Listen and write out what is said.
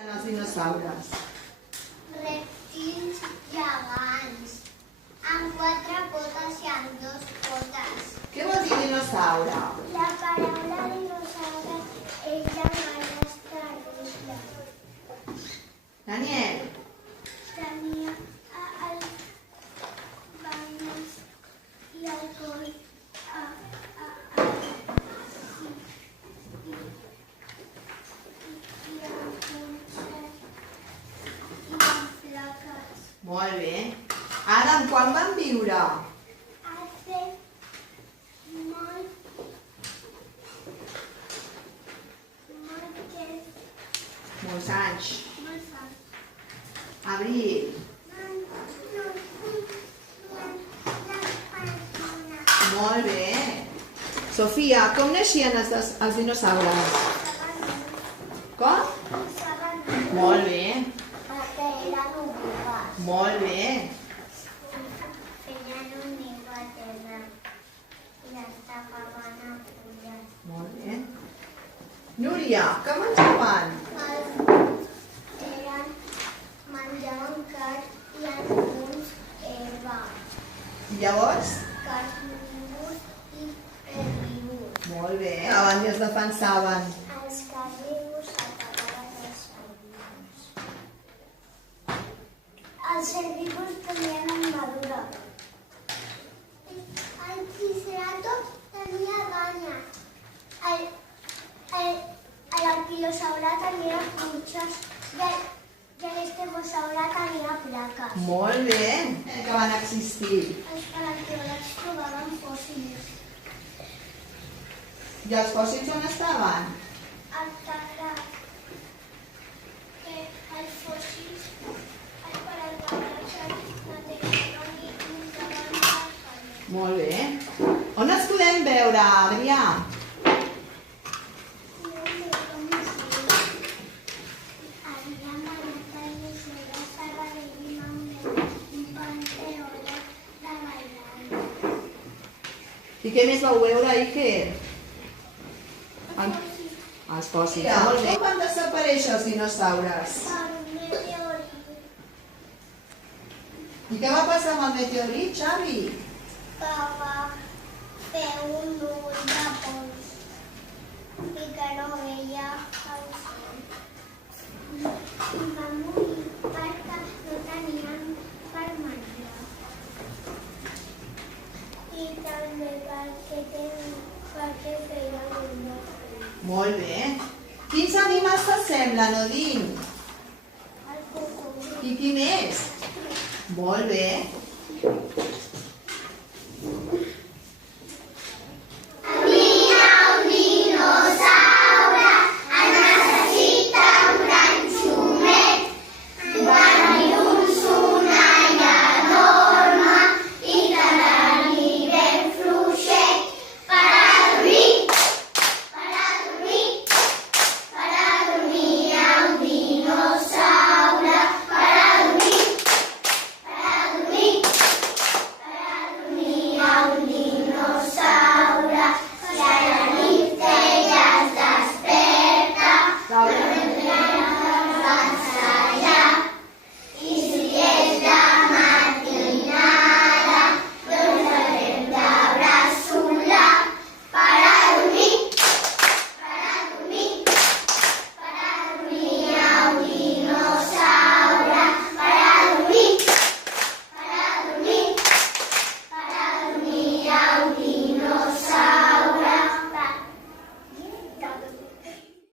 Els dinosaures. Rèptils gegants, amb 4 potes i amb 2 potes. Què vol dir dinosaure? La paraula dinosaure és la més traduïda. Daniel, Tenia el banyes i el coll i el concert i les plaques. molt bé. Adam, quan van viure? Hace molt Molts anys. molts anys. Abril. Molt bé. Sofia, com naixien els dinosaures? Com? Molt bé. Perquè eren obligats. Molt bé. Feien un niu a terra i es tapaven a fulles. Molt bé. Núria, què menjaven? Menjaven carn i alguns herba. I llavors? Carnívors i herbívors. Molt bé. Abans ja es defensaven. Els carnívors atacaven els herbívors. Els herbívors tenien armadura. El triceratops tenia banyes. L'anquilosaure tenia punxes i l'estegosaure tenia plaques. Molt bé. Que van existir. Els paleontòlegs trobaven fòssils. I els fòssils on estaven? Al terrat. Els fòssils, els paleontòlegs materialen i muntaven les falles. Molt bé. On els podem veure, Adrià? I què més vau veure ahir que els fòssils. Molt bé. Com van desaparèixer els dinosaures? I què va passar amb el meteorit, Xavi? Que va fer un ull de pols i que no veia el sol. I va morir perquè no tenien per menjar. I també perquè feien un de fred. Molt bé. Quins animals s'assemblen, Odín? El cocodril. I qui més? Molt bé.